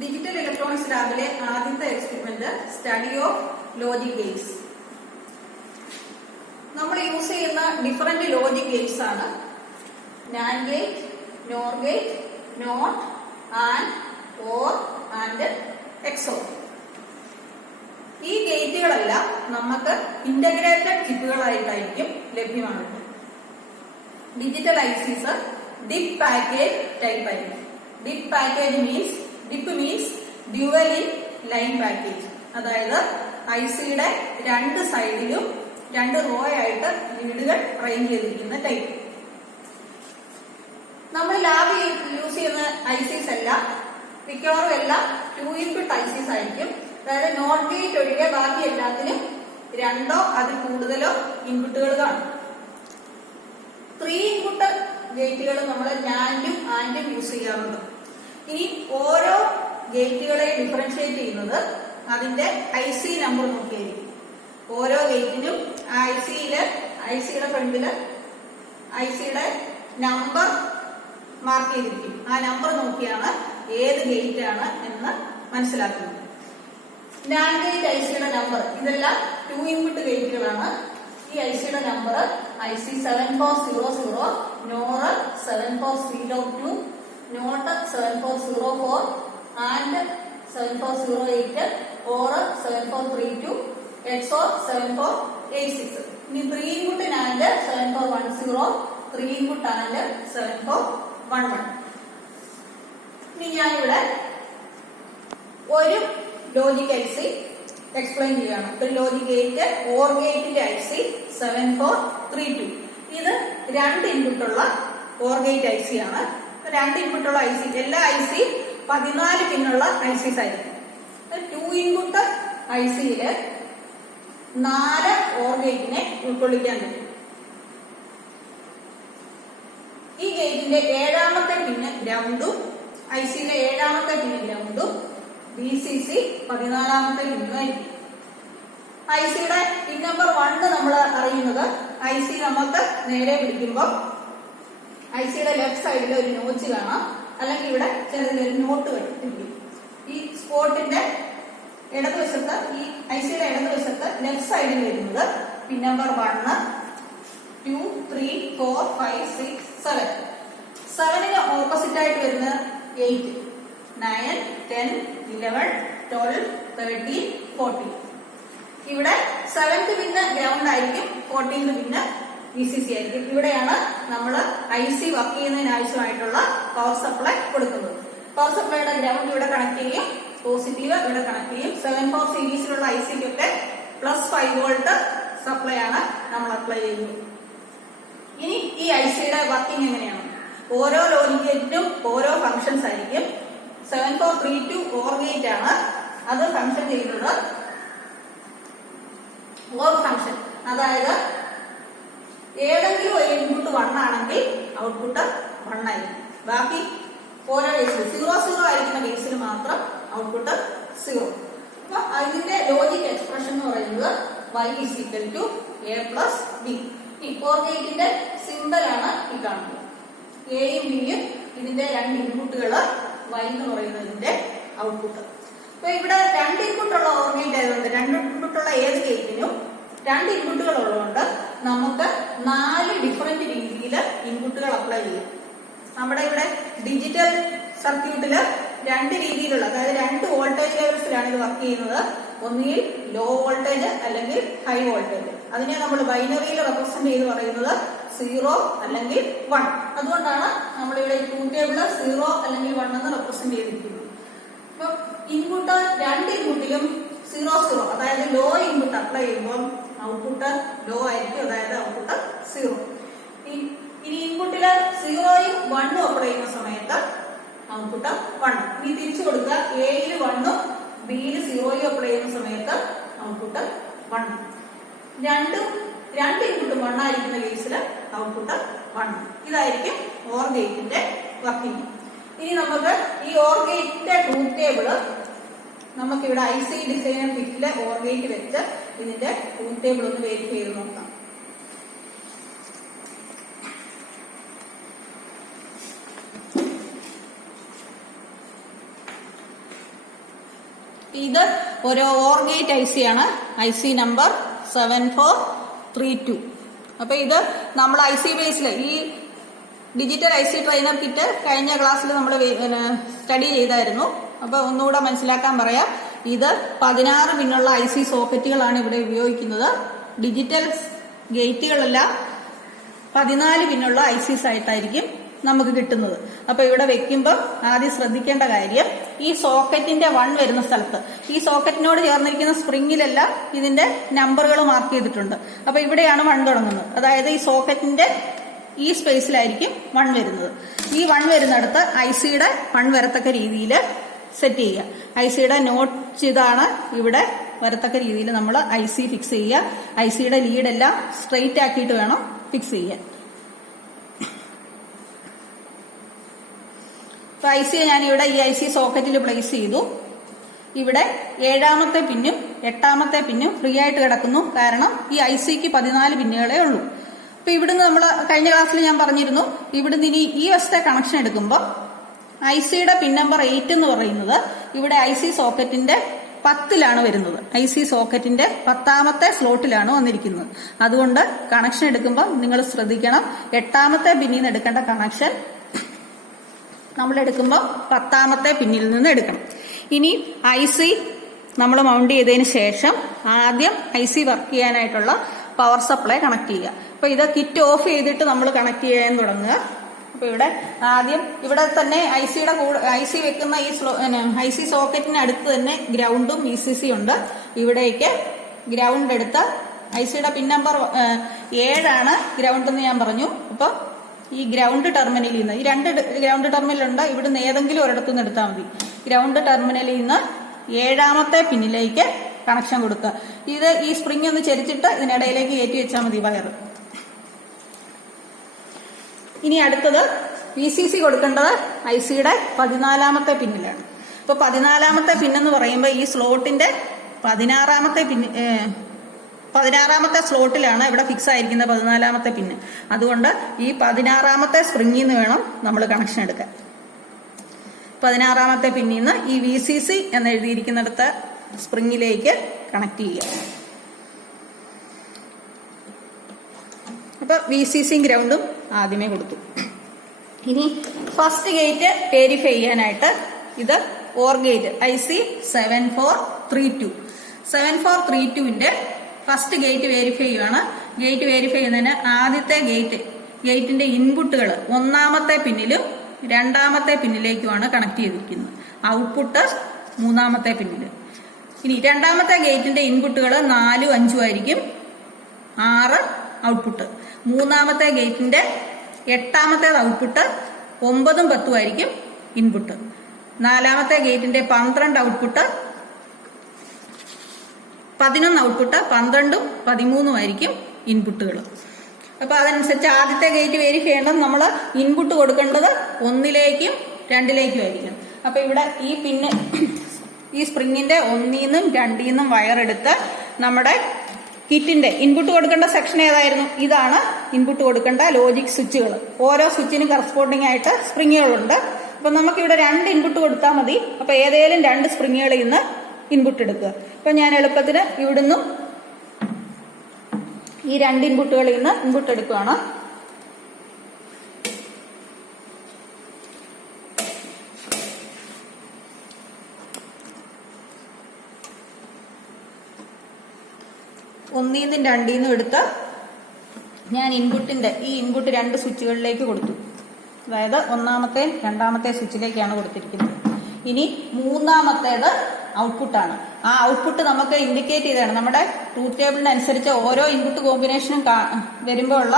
Digital electronics ലാബിലെ ആദ്യത്തെ experiment study of logic gates. നമ്മൾ യൂസ് ചെയ്യുന്ന ഡിഫറെന്റ് ലോജിക് ഗേറ്റ്സ് ആണ് NAND gate, NOR gate, NOT, AND, OR, AND, XOR. ഈ ഗേറ്റുകളെല്ലാം നമുക്ക് ഇന്റഗ്രേറ്റഡ് ചിപ്പുകളായിട്ടായിരിക്കും ലഭ്യമാകുന്നത്. Digital ICs DIP package type ആയിരിക്കും. DIP package means dual in line package. അതായത് ഐസിയുടെ രണ്ട് സൈഡിലും രണ്ട് റോ ആയിട്ട് ലീഡുകൾ അറേഞ്ച് ചെയ്തിരിക്കുന്ന ടൈപ്പ്. നമ്മൾ ലാബിൽ യൂസ് ചെയ്യുന്ന ഐസീസ് എല്ലാം മിക്കവാറും എല്ലാം 2 ഇൻപുട്ട് ഐസീസ് ആയിരിക്കും. അതായത് നോട്ട് ഗേറ്റ് ഒഴികെ ബാക്കി എല്ലാത്തിനും 2ഓ അതിൽ കൂടുതലോ ഇൻപുട്ടുകൾ കാണും. 3 ഇൻപുട്ട് ഗേറ്റുകൾ നമ്മൾ നാൻഡും ആൻഡും യൂസ് ചെയ്യാറുണ്ട്. ഇനി ഓരോ ഗേറ്റുകളെ ഡിഫറൻഷിയേറ്റ് ചെയ്യുന്നത് അതിന്റെ IC നമ്പർ നോക്കിയായിരിക്കും. ഓരോ ഗേറ്റിനും ഐസിയുടെ ഫ്രണ്ടില് ഐസിയുടെ നമ്പർ മാർക്ക് ചെയ്തിരിക്കും. ആ നമ്പർ നോക്കിയാണ് ഏത് ഗേറ്റ് ആണ് എന്ന് മനസ്സിലാക്കുന്നത്. നാൻഡ് ഗേറ്റ് ഐസിയുടെ നമ്പർ, ഇതെല്ലാം 2 ഇൻപുട്ട് ഗേറ്റുകളാണ്. ഈ ഐസിയുടെ number IC 7400, NOR 7402, NOT 7404, AND 7408, OR 7432, XOR 7486. ഇനി 3 ഇൻപുട്ട് നാൻഡ് 7410, 3 ഇൻപുട്ട് ആൻഡ് 7411. ഇനി ഞാനിവിടെ ഒരു ലോജിക് IC എക്സ്പ്ലെയിൻ ചെയ്യുകയാണ്. ഒരു ലോജിക് ഗേറ്റ് ഓർ ഗേറ്റിന്റെ IC 7432. ഇത് 2 ഇൻപുട്ടുള്ള ഓർ ഗേറ്റ് IC ആണ്. 2 ഇൻപുട്ടുള്ള IC, എല്ലാ IC 14 പിന്നുള്ള ICs ആയിരിക്കും. 2 ഇൻപുട്ട് ICയില് 4 ഓർ ഗേറ്റിനെ ഉൾക്കൊള്ളിക്കാൻ പറ്റും. ഈ ഗേറ്റിന്റെ 7ാമത്തെ പിന്ന് ഗ്രൗണ്ടും ICയിലെ 7ാമത്തെ പിന്ന് ഗ്രൗണ്ടും VCC 14ാമത്തെ പിന്നുമായിരിക്കും. ICയുടെ പിൻ നമ്പർ 1 നമ്മൾ അറിയുന്നത് IC നമുക്ക് നേരെ പിടിക്കുമ്പോൾ ICയുടെ ലെഫ്റ്റ് സൈഡിൽ ഒരു നോച്ച് കാണാം, അല്ലെങ്കിൽ ഇവിടെ ചെറിയൊരു നോട്ട് വരും. ഈ സ്പോട്ടിന്റെ ഇടതുവശത്ത്, ഈ ICയുടെ ഇടതുവശത്ത് ലെഫ്റ്റ് സൈഡിൽ വരുന്നത് പിൻ നമ്പർ 1, 2, 3, 4, 5, 6, 7. 7ന് ഓപ്പോസിറ്റ് ആയിട്ട് വരുന്ന 8, 9, 10, 11, 12, 13, 14. ഇവിടെ 7th പിന്ന് ഗ്രൗണ്ട് ആയിരിക്കും, 14th പിന്ന് VCC ആയിരിക്കും. ഇവിടെയാണ് നമ്മൾ IC വർക്ക് ചെയ്യുന്നതിന് ആവശ്യമായിട്ടുള്ള പവർ സപ്ലൈ കൊടുക്കുന്നത്. പവർ സപ്ലൈയുടെ ഗ്രൗണ്ട് ഇവിടെ കണക്ട് ചെയ്യും, പോസിറ്റീവ് ഇവിടെ കണക്ട് ചെയ്യും. 74 സീരീസിലുള്ള ICക്കൊക്കെ +5 വോൾട്ട് സപ്ലൈ ആണ് നമ്മൾ അപ്ലൈ ചെയ്യുന്നത്. ഇനി ഈ ICയുടെ വർക്കിംഗ് എങ്ങനെയാണ്? ഓരോ ലോജിക് ഗേറ്റിനും ഓരോ ഫങ്ഷൻസ് ആയിരിക്കും. 7432 ഓർ ഗേറ്റ് ആണ്. അത് ഫങ്ഷൻ ചെയ്യുന്നത് ഓർ ഫങ്ഷൻ. അതായത് ഏതെങ്കിലും ഒരു ഇൻപുട്ട് 1 ആണെങ്കിൽ ഔട്ട്പുട്ട് 1 ആയിരിക്കും. ബാക്കി ഓരോ കേസിൽ 00 ആയിരിക്കുന്ന കേസിൽ മാത്രം ഔട്ട്പുട്ട് 0. അപ്പൊ അതിന്റെ ലോജിക് എക്സ്പ്രഷൻ എന്ന് പറയുന്നത് y = a + b. ഈ ഓർ ഗേറ്റിന്റെ സിമ്പൽ ആണ് ഈ കാണുന്നത്. എയും ബിയും ഇതിന്റെ 2 ഇൻപുട്ടുകൾ, y എന്ന് പറയുന്നതിന്റെ ഔട്ട്പുട്ട്. അപ്പൊ ഇവിടെ 2 ഇൻപുട്ടുള്ള ഓർ ഗേറ്റ് ആയതുകൊണ്ട് 2 ഇൻപുട്ടുള്ള ഏത് ഗേറ്റിനും 2 ഇൻപുട്ടുകൾ ഉള്ളതുകൊണ്ട് നമുക്ക് 4 ഡിഫറെന്റ് രീതിയിൽ ഇൻപുട്ടുകൾ അപ്ലൈ ചെയ്യാം. നമ്മുടെ ഇവിടെ ഡിജിറ്റൽ സർക്യൂട്ടില് 2 രീതിയിലുള്ള, അതായത് 2 വോൾട്ടേജ് ലെവൽസിലാണ് ഇത് വർക്ക് ചെയ്യുന്നത്. ഒന്നുകിൽ ലോ വോൾട്ടേജ് അല്ലെങ്കിൽ ഹൈ വോൾട്ടേജ്. അതിനെ നമ്മൾ ബൈനറിയിൽ റെപ്രസെന്റ് ചെയ്ത് പറയുന്നത് 0 അല്ലെങ്കിൽ 1. അതുകൊണ്ടാണ് നമ്മളിവിടെ ട്രൂത്ത് ടേബിള് 0 അല്ലെങ്കിൽ 1 എന്ന് റെപ്രസെന്റ് ചെയ്തിരിക്കുന്നത്. അപ്പൊ ഇൻപുട്ട് 2 ഇൻപുട്ടിലും 0, അതായത് ലോ ഇൻപുട്ട് അപ്ലൈ ചെയ്യുമ്പോൾ ഔട്ട്പുട്ട് ലോ ആയിരിക്കും, അതായത് ഔട്ട്പുട്ട് 0. ഇനി ഇൻപുട്ടില് 0യും 1ഉം അപ്ലൈ ചെയ്യുന്ന സമയത്ത് ഔട്ട്പുട്ട് 1. ഇനി തിരിച്ചു കൊടുക്കുക, എയിൽ 1ഉം ബിയിൽ 0യും അപ്ലൈ ചെയ്യുന്ന സമയത്ത് ഔട്ട്പുട്ട് 1. 2 ഇൻപുട്ടും 1 ആയിരിക്കുന്ന കേസിൽ ഔട്ട്പുട്ട് 1. ഇതായിരിക്കും ഓർ ഗേറ്റിന്റെ വർക്കിംഗ്. ഇനി നമുക്ക് ഈ ഓർ ഗേറ്റിന്റെ ട്രൂത്ത് ടേബിള് നമുക്കിവിടെ IC ഡിസൈനർ കിറ്റിലെ ഓർ ഗേറ്റ് വെച്ച് ഇതിന്റെ ട്രൂത്ത് ടേബിൾ ഒന്ന് വെരിഫൈ ചെയ്ത് നോക്കാം. ഇത് ഒരു ഓർ ഗേറ്റ് IC ആണ്, IC നമ്പർ 7432. അപ്പൊ ഇത് നമ്മൾ IC ബേസിൽ ഈ ഡിജിറ്റൽ IC ട്രെയിനർ കിറ്റ് കഴിഞ്ഞ ക്ലാസ്സിൽ നമ്മൾ സ്റ്റഡി ചെയ്തായിരുന്നു. അപ്പൊ ഒന്നുകൂടെ മനസ്സിലാക്കാൻ പറയാം. ഇത് 16 പിന്നുള്ള IC സോക്കറ്റുകളാണ് ഇവിടെ ഉപയോഗിക്കുന്നത്. ഡിജിറ്റൽ ഗേറ്റുകളെല്ലാം 14 പിന്നുള്ള ICs ആയിട്ടായിരിക്കും നമുക്ക് കിട്ടുന്നത്. അപ്പൊ ഇവിടെ വെക്കുമ്പോൾ ആദ്യം ശ്രദ്ധിക്കേണ്ട കാര്യം, ഈ സോക്കറ്റിന്റെ 1 വരുന്ന സ്ഥലത്ത് ഈ സോക്കറ്റിനോട് ചേർന്നിരിക്കുന്ന സ്പ്രിങ്ങിലെല്ലാം ഇതിന്റെ നമ്പറുകൾ മാർക്ക് ചെയ്തിട്ടുണ്ട്. അപ്പൊ ഇവിടെയാണ് 1 തുടങ്ങുന്നത്. അതായത് ഈ സോക്കറ്റിന്റെ ഈ സ്പേസിലായിരിക്കും 1 വരുന്നത്. ഈ 1 വരുന്നിടത്ത് ICയുടെ 1 വരത്തക്ക രീതിയിൽ സെറ്റ് ചെയ്യുക. ICയുടെ നോട്ട്സ് ഇതാണ്, ഇവിടെ വരത്തക്ക രീതിയിൽ നമ്മൾ IC ഫിക്സ് ചെയ്യുക. ICയുടെ ലീഡെല്ലാം സ്ട്രെയിറ്റ് ആക്കിയിട്ട് വേണം ഫിക്സ് ചെയ്യാൻ. IC ഞാൻ ഇവിടെ ഈ IC സോക്കറ്റിൽ പ്ലേസ് ചെയ്തു. ഇവിടെ 7ാമത്തെ പിന്നും 8ാമത്തെ പിന്നും ഫ്രീ ആയിട്ട് കിടക്കുന്നു. കാരണം ഈ ICക്ക് 14 പിന്നുകളേ ഉള്ളൂ. അപ്പൊ ഇവിടുന്ന് നമ്മൾ കഴിഞ്ഞ ക്ലാസ്സിൽ ഞാൻ പറഞ്ഞിരുന്നു, ഇവിടുന്ന് ഇനി ഈ വശത്തെ കണക്ഷൻ എടുക്കുമ്പോൾ ICയുടെ പിൻ നമ്പർ 8 എന്ന് പറയുന്നത് ഇവിടെ IC സോക്കറ്റിന്റെ 10ലാണ് വരുന്നത്. IC സോക്കറ്റിന്റെ 10ാമത്തെ സ്ലോട്ടിലാണ് വന്നിരിക്കുന്നത്. അതുകൊണ്ട് കണക്ഷൻ എടുക്കുമ്പോൾ നിങ്ങൾ ശ്രദ്ധിക്കണം, 8ാമത്തെ പിന്നിൽ നിന്ന് എടുക്കേണ്ട കണക്ഷൻ നമ്മൾ എടുക്കുമ്പോൾ 10ാമത്തെ പിന്നിൽ നിന്ന് എടുക്കണം. ഇനി IC നമ്മൾ മൗണ്ട് ചെയ്തതിന് ശേഷം ആദ്യം IC വർക്ക് ചെയ്യാനായിട്ടുള്ള പവർ സപ്ലൈ കണക്ട് ചെയ്യുക. അപ്പൊ ഇത് കിറ്റ് ഓഫ് ചെയ്തിട്ട് നമ്മൾ കണക്ട് ചെയ്യാൻ തുടങ്ങുക. അപ്പൊ ഇവിടെ ആദ്യം ഇവിടെ തന്നെ ICയുടെ കൂടെ IC വെക്കുന്ന ഈ IC സോക്കറ്റിന് അടുത്ത് തന്നെ ഗ്രൗണ്ടും VCC ഉണ്ട്. ഇവിടേക്ക് ഗ്രൗണ്ട് എടുത്ത് ICയുടെ പിൻ നമ്പർ 7 ഗ്രൗണ്ട് എന്ന് ഞാൻ പറഞ്ഞു. അപ്പൊ ഈ ഗ്രൗണ്ട് ടെർമിനലിൽ നിന്ന് ഈ 2 ഗ്രൗണ്ട് ടെർമിനലുണ്ട്, ഇവിടുന്ന് ഏതെങ്കിലും ഒരിടത്തുനിന്ന് എടുത്താൽ മതി. ഗ്രൗണ്ട് ടെർമിനലിൽ നിന്ന് 7ാമത്തെ പിന്നിലേക്ക് കണക്ഷൻ കൊടുക്കുക. ഇത് ഈ സ്പ്രിംഗ് ഒന്ന് ചെരിച്ചിട്ട് ഇതിനിടയിലേക്ക് കയറ്റി വെച്ചാൽ മതി വയർ. ഇനി അടുത്തത് VCC കൊടുക്കേണ്ടത് ICയുടെ 14ാമത്തെ പിന്നിലാണ്. അപ്പൊ 14ാമത്തെ പിന്നെന്ന് പറയുമ്പോൾ ഈ സ്ലോട്ടിന്റെ 16ാമത്തെ സ്ലോട്ടിലാണ് ഇവിടെ ഫിക്സ് ആയിരിക്കുന്ന 14ാമത്തെ പിന്ന്. അതുകൊണ്ട് ഈ 16ാമത്തെ സ്പ്രിങ്ങിൽ നിന്ന് വേണം നമ്മൾ കണക്ഷൻ എടുക്കാൻ. 16ാമത്തെ പിന്നിൽ നിന്ന് ഈ VCC എന്ന് എഴുതിയിരിക്കുന്നിടത്ത് സ്പ്രിങ്ങിലേക്ക് കണക്ട് ചെയ്യുക. അപ്പൊ VCCയും ഗ്രൗണ്ടും ആദ്യമേ കൊടുത്തു. ഇനി ഫസ്റ്റ് ഗേറ്റ് വെരിഫൈ ചെയ്യാനായിട്ട് ഇത് ഓർ ഗേറ്റ് IC 7432ന്റെ ഫസ്റ്റ് ഗേറ്റ് വെരിഫൈ ചെയ്യുകയാണ്. ഗേറ്റ് വെരിഫൈ ചെയ്യുന്നതിന് ആദ്യത്തെ ഗേറ്റിന്റെ ഇൻപുട്ടുകൾ 1ാമത്തെ പിന്നിലും 2ാമത്തെ പിന്നിലേക്കുമാണ് കണക്ട് ചെയ്തിരിക്കുന്നത്. ഔട്ട്പുട്ട് 3ാമത്തെ പിന്നിൽ. ഇനി 2ാമത്തെ ഗേറ്റിന്റെ ഇൻപുട്ടുകൾ 4, 5 ആയിരിക്കും, 6 ഔട്ട്പുട്ട്. 3ാമത്തെ ഗേറ്റിന്റെ 8ാമത്തേത് ഔട്ട്പുട്ട് 9, 10 ആയിരിക്കും ഇൻപുട്ട്. 4ാമത്തെ ഗേറ്റിന്റെ 12 ഔട്ട്പുട്ട് 11 ഔട്ട്പുട്ട്, 12, 13 ആയിരിക്കും ഇൻപുട്ടുകൾ. അപ്പൊ അതനുസരിച്ച് ആദ്യത്തെ ഗേറ്റ് വെരിഫൈ ചെയ്യേണ്ടത് നമ്മൾ ഇൻപുട്ട് കൊടുക്കേണ്ടത് 1ലേക്കും 2ലേക്കും ആയിരിക്കും. അപ്പൊ ഇവിടെ ഈ പിന്ന് ഈ സ്പ്രിങ്ങിന്റെ 1ന്നും 2ന്നും വയറെടുത്ത് നമ്മുടെ കിറ്റിന്റെ ഇൻപുട്ട് കൊടുക്കേണ്ട സെക്ഷൻ ഏതായിരുന്നു? ഇതാണ് ഇൻപുട്ട് കൊടുക്കേണ്ട ലോജിക് സ്വിച്ചുകൾ. ഓരോ സ്വിച്ചിനും കറസ്പോണ്ടിങ് ആയിട്ട് സ്പ്രിങ്ങുകളുണ്ട്. അപ്പൊ നമുക്കിവിടെ 2 ഇൻപുട്ട് കൊടുത്താൽ മതി. അപ്പൊ ഏതെങ്കിലും 2 സ്പ്രിങ്ങുകളിൽ നിന്ന് ഇൻപുട്ട് എടുക്കുക. അപ്പൊ ഞാൻ എളുപ്പത്തിന് ഇവിടുന്നും ഈ 2 ഇൻപുട്ടുകളിൽ നിന്ന് ഇൻപുട്ട് എടുക്കുകയാണ്. ഒന്നീന്നും 2ന്നും എടുത്ത് ഞാൻ ഈ ഇൻപുട്ട് 2 സ്വിച്ചുകളിലേക്ക് കൊടുത്തു. അതായത് 1ാമത്തെ 2ാമത്തെ സ്വിച്ചിലേക്കാണ് കൊടുത്തിരിക്കുന്നത്. ഇനി 3ാമത്തേത് ഔട്ട്പുട്ടാണ്. ആ ഔട്ട്പുട്ട് നമുക്ക് ഇൻഡിക്കേറ്റ് ചെയ്താണ്. നമ്മുടെ ട്രൂത്ത് ടേബിളിനനുസരിച്ച് ഓരോ ഇൻപുട്ട് കോമ്പിനേഷനും വരുമ്പോൾ ഉള്ള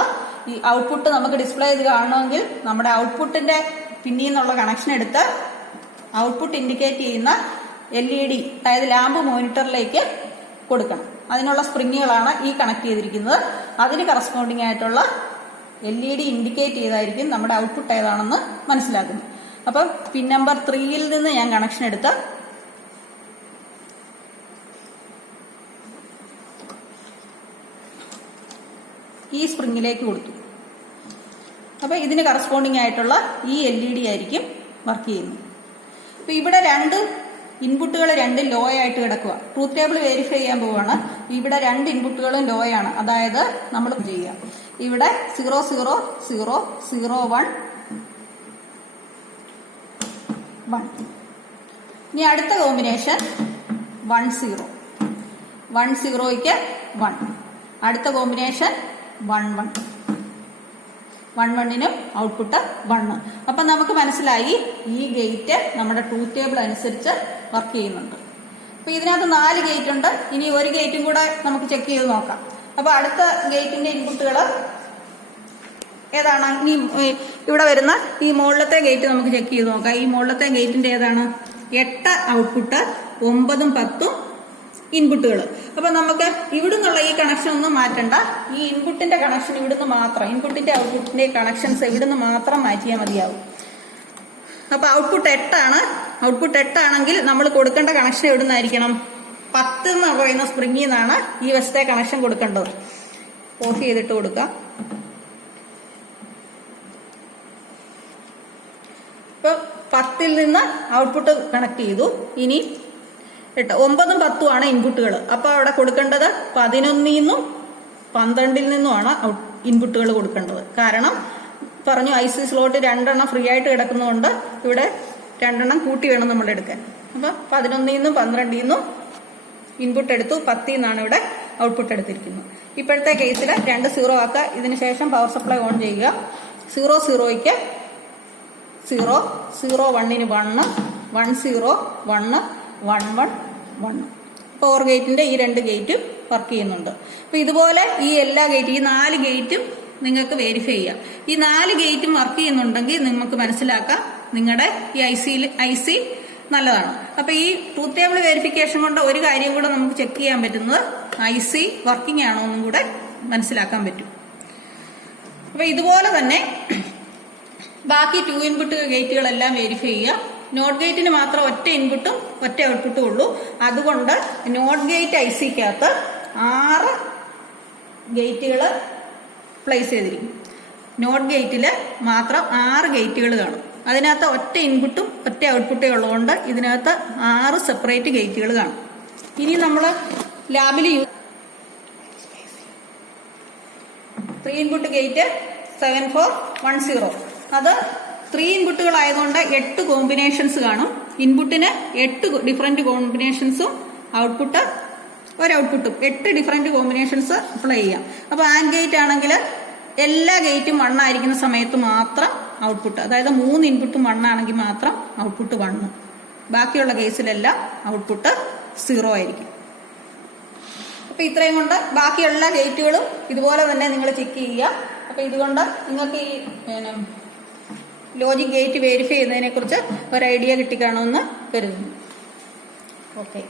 ഈ ഔട്ട്പുട്ട് നമുക്ക് ഡിസ്പ്ലേ ചെയ്ത് കാണണമെങ്കിൽ നമ്മുടെ ഔട്ട്പുട്ടിന്റെ പിന്നിൽ നിന്നുള്ള കണക്ഷൻ എടുത്ത് ഔട്ട്പുട്ട് ഇൻഡിക്കേറ്റ് ചെയ്യുന്ന LED, അതായത് ലാമ്പ് മോണിറ്ററിലേക്ക് കൊടുക്കണം. അതിനുള്ള സ്പ്രിങ്ങുകളാണ് ഈ കണക്ട് ചെയ്തിരിക്കുന്നത്. അതിന് കറസ്പോണ്ടിങ് ആയിട്ടുള്ള LED ഇൻഡിക്കേറ്റ് ചെയ്തായിരിക്കും നമ്മുടെ ഔട്ട്പുട്ട് ഏതാണെന്ന് മനസ്സിലാക്കുന്നത്. അപ്പം പിൻ നമ്പർ 3ൽ നിന്ന് ഞാൻ കണക്ഷൻ എടുത്ത് ഈ സ്പ്രിങ്ങിലേക്ക് കൊടുത്തു. അപ്പൊ ഇതിന് കറസ്പോണ്ടിങ് ആയിട്ടുള്ള ഈ LED ആയിരിക്കും വർക്ക് ചെയ്യുന്നത്. അപ്പൊ ഇവിടെ 2 ഇൻപുട്ടുകൾ രണ്ടും ലോ ആയിട്ട് കിടക്കുക. ട്രൂത്ത് ടേബിൾ വെരിഫൈ ചെയ്യാൻ പോവുകയാണ്. ഇവിടെ രണ്ട് ഇൻപുട്ടുകളും ലോ ആണ്. അതായത് നമ്മൾ ചെയ്യുക ഇവിടെ 0 0 0 0 1 1. ഇനി അടുത്ത കോമ്പിനേഷൻ 1 0 1 0ക്ക് 1. അടുത്ത കോമ്പിനേഷൻ 1 1 1 1നും ഔട്ട്പുട്ട് 1. അപ്പൊ നമുക്ക് മനസ്സിലായി ഈ ഗേറ്റ് നമ്മുടെ ട്രൂത്ത് ടേബിൾ അനുസരിച്ച് വർക്ക് ചെയ്യുന്നുണ്ട്. അപ്പൊ ഇതിനകത്ത് 4 ഗേറ്റ് ഉണ്ട്. ഇനി ഒരു ഗേറ്റും കൂടെ നമുക്ക് ചെക്ക് ചെയ്ത് നോക്കാം. അപ്പൊ അടുത്ത ഗേറ്റിന്റെ ഇൻപുട്ടുകൾ ഏതാണ്? ഇനി ഇവിടെ വരുന്ന ഈ മുകളിലത്തെ ഗേറ്റ് നമുക്ക് ചെക്ക് ചെയ്ത് നോക്കാം. ഈ മുകളിലത്തെ ഗേറ്റിന്റെ ഏതാണ്? 8 ഔട്ട്പുട്ട് 9 10 ഇൻപുട്ടുകൾ. അപ്പൊ നമുക്ക് ഇവിടുന്നുള്ള ഈ കണക്ഷൻ ഒന്നും മാറ്റണ്ട. ഈ ഇൻപുട്ടിന്റെ കണക്ഷൻ ഇവിടുന്ന് മാത്രം, ഇൻപുട്ടിന്റെ ഔട്ട്പുട്ടിന്റെ കണക്ഷൻസ് ഇവിടുന്ന് മാത്രം മാറ്റിയാൽ മതിയാവും. അപ്പൊ ഔട്ട്പുട്ട് 8 ആണ്. ഔട്ട്പുട്ട് 8 ആണെങ്കിൽ നമ്മൾ കൊടുക്കേണ്ട കണക്ഷൻ എവിടുന്നായിരിക്കണം? 10 എന്ന് പറയുന്ന സ്പ്രിങ്ങിൽ നിന്നാണ് ഈ വശത്തെ കണക്ഷൻ കൊടുക്കേണ്ടത്. ഓഫ് ചെയ്തിട്ട് കൊടുക്കാം. ഇപ്പൊ 10ൽ നിന്ന് ഔട്ട്പുട്ട് കണക്ട് ചെയ്തു. ഇനി 9 10 ആണ് ഇൻപുട്ടുകൾ. അപ്പൊ അവിടെ കൊടുക്കേണ്ടത് 11 നിന്നും 12 നിന്നുമാണ് ഇൻപുട്ടുകൾ കൊടുക്കേണ്ടത്. കാരണം പറഞ്ഞു IC സ്ലോട്ട് 2 ഫ്രീ ആയിട്ട് കിടക്കുന്നതുകൊണ്ട് ഇവിടെ 2 കൂട്ടി വേണം നമ്മൾ എടുക്കാൻ. അപ്പൊ 11 നിന്നും 12 നിന്നും ഇൻപുട്ട് എടുത്തു. 10 നിന്നാണ് ഇവിടെ ഔട്ട്പുട്ട് എടുത്തിരിക്കുന്നത്. ഇപ്പോഴത്തെ കേസിൽ 2 0 ആക്കുക. ഇതിനുശേഷം പവർ സപ്ലൈ ഓൺ ചെയ്യുക. 0 0ക്ക് 0 0 1ന് 1 1 0 1 1 1 1. ഇപ്പോൾ OR ഗേറ്റിന്റെ ഈ 2 ഗേറ്റും വർക്ക് ചെയ്യുന്നുണ്ട്. അപ്പൊ ഇതുപോലെ ഈ എല്ലാ ഗേറ്റും, ഈ 4 ഗേറ്റും നിങ്ങൾക്ക് വെരിഫൈ ചെയ്യാം. ഈ 4 ഗേറ്റും വർക്ക് ചെയ്യുന്നുണ്ടെങ്കിൽ നിങ്ങൾക്ക് മനസ്സിലാക്കാം നിങ്ങളുടെ ഈ IC നല്ലതാണ്. അപ്പൊ ഈ ട്രൂത്ത് ടേബിൾ വെരിഫിക്കേഷൻ കൊണ്ട് ഒരു കാര്യം കൂടെ നമുക്ക് ചെക്ക് ചെയ്യാൻ പറ്റുന്നത് IC വർക്കിംഗ് ആണോ എന്നും കൂടെ മനസ്സിലാക്കാൻ പറ്റും. അപ്പൊ ഇതുപോലെ തന്നെ ബാക്കി 2 ഇൻപുട്ട് ഗേറ്റുകളെല്ലാം വെരിഫൈ ചെയ്യുക. നോട്ട് ഗേറ്റിന് മാത്രം ഒറ്റ ഇൻപുട്ടും ഒറ്റ ഔട്ട്പുട്ടും ഉള്ളൂ. അതുകൊണ്ട് നോട്ട് ഗേറ്റ് ICക്കകത്ത് 6 ഗേറ്റുകൾ പ്ലേസ് ചെയ്തിരിക്കും. നോട്ട് ഗേറ്റിൽ മാത്രം 6 ഗേറ്റുകൾ കാണും. അതിനകത്ത് ഒറ്റ ഇൻപുട്ടും ഒറ്റ ഔട്ട്പുട്ടേ ഉള്ളതുകൊണ്ട് ഇതിനകത്ത് 6 സെപ്പറേറ്റ് ഗേറ്റുകൾ കാണും. ഇനി നമ്മൾ ലാബിൽ 3 ഇൻപുട്ട് ഗേറ്റ് 7410 അത് 3 ഇൻപുട്ടുകൾ ആയതുകൊണ്ട് 8 കോമ്പിനേഷൻസ് കാണും. ഇൻപുട്ടിന് 8 ഡിഫറെന്റ് കോമ്പിനേഷൻസും ഔട്ട്പുട്ട് ഒരു ഔട്ട്പുട്ടും 8 ഡിഫറെന്റ് കോമ്പിനേഷൻസ് അപ്ലൈ ചെയ്യാം. അപ്പൊ ആൻഡ് ഗേറ്റ് ആണെങ്കിൽ എല്ലാ ഗേറ്റും 1 ആയിരിക്കുന്ന സമയത്ത് മാത്രം ഔട്ട്പുട്ട്, അതായത് 3 ഇൻപുട്ടും 1 ആണെങ്കിൽ മാത്രം ഔട്ട്പുട്ട് 1. ബാക്കിയുള്ള കേസിലെല്ലാം ഔട്ട്പുട്ട് 0 ആയിരിക്കും. അപ്പൊ ഇത്രയും കൊണ്ട് ബാക്കിയുള്ള ഗേറ്റുകളും ഇതുപോലെ തന്നെ നിങ്ങൾ ചെക്ക് ചെയ്യുക. അപ്പൊ ഇതുകൊണ്ട് നിങ്ങൾക്ക് ഈ ലോജിക് ഗേറ്റ് വെരിഫൈ ചെയ്യുന്നതിനെ കുറിച്ച് ഒരു ഐഡിയ കിട്ടിക്കാണുമെന്ന് കരുതുന്നു. ഓക്കെ.